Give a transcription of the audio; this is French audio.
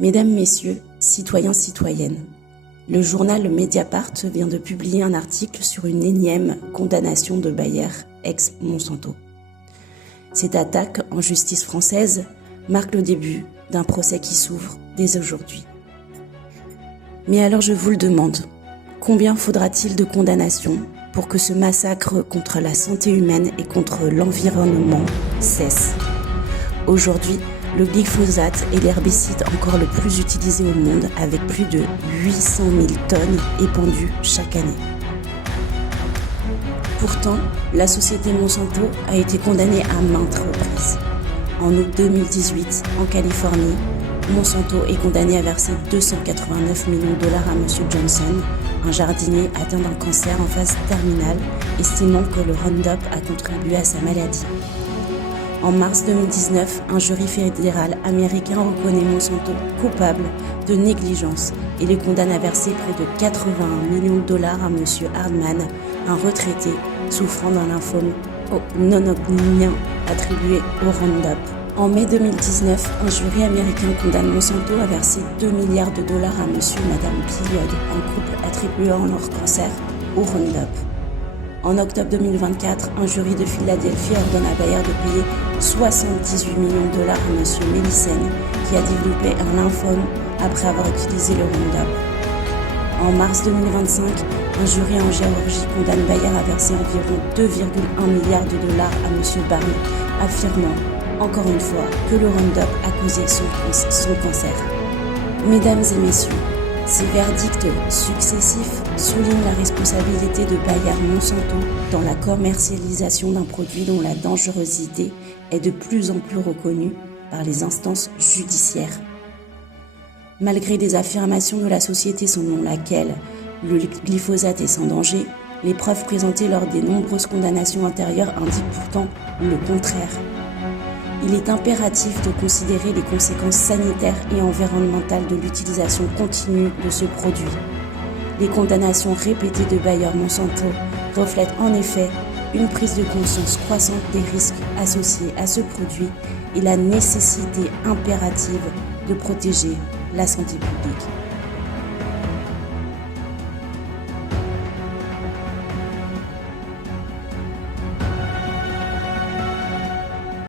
Mesdames, Messieurs, citoyens, citoyennes, le journal Mediapart vient de publier un article sur une énième condamnation de Bayer, ex-Monsanto. Cette attaque en justice française marque le début d'un procès qui s'ouvre dès aujourd'hui. Mais alors je vous le demande, combien faudra-t-il de condamnations pour que ce massacre contre la santé humaine et contre l'environnement cesse ? Aujourd'hui, le glyphosate est l'herbicide encore le plus utilisé au monde avec plus de 800 000 tonnes épandues chaque année. Pourtant, la société Monsanto a été condamnée à maintes reprises. En août 2018, en Californie, Monsanto est condamné à verser 289 millions de dollars à M. Johnson, un jardinier atteint d'un cancer en phase terminale, estimant que le Roundup a contribué à sa maladie. En mars 2019, un jury fédéral américain reconnaît Monsanto coupable de négligence et les condamne à verser près de 81 millions de dollars à M. Hardman, un retraité souffrant d'un lymphome non-hodgkinien attribué au Roundup. En mai 2019, un jury américain condamne Monsanto à verser 2 milliards de dollars à M. et Mme Pilliod, un couple attribuant leur cancer au Roundup. En octobre 2024, un jury de Philadelphie ordonne à Bayer de payer 78 millions de dollars à M. Melicène, qui a développé un lymphome après avoir utilisé le Roundup. En mars 2025, un jury en Géorgie condamne Bayer à verser environ 2,1 milliards de dollars à M. Barnes, affirmant, encore une fois, que le Roundup a causé son cancer. Mesdames et messieurs, ces verdicts successifs soulignent la responsabilité de Bayer Monsanto dans la commercialisation d'un produit dont la dangerosité est de plus en plus reconnue par les instances judiciaires. Malgré des affirmations de la société selon laquelle le glyphosate est sans danger, les preuves présentées lors des nombreuses condamnations antérieures indiquent pourtant le contraire. Il est impératif de considérer les conséquences sanitaires et environnementales de l'utilisation continue de ce produit. Les condamnations répétées de Bayer Monsanto reflètent en effet une prise de conscience croissante des risques associés à ce produit et la nécessité impérative de protéger la santé publique.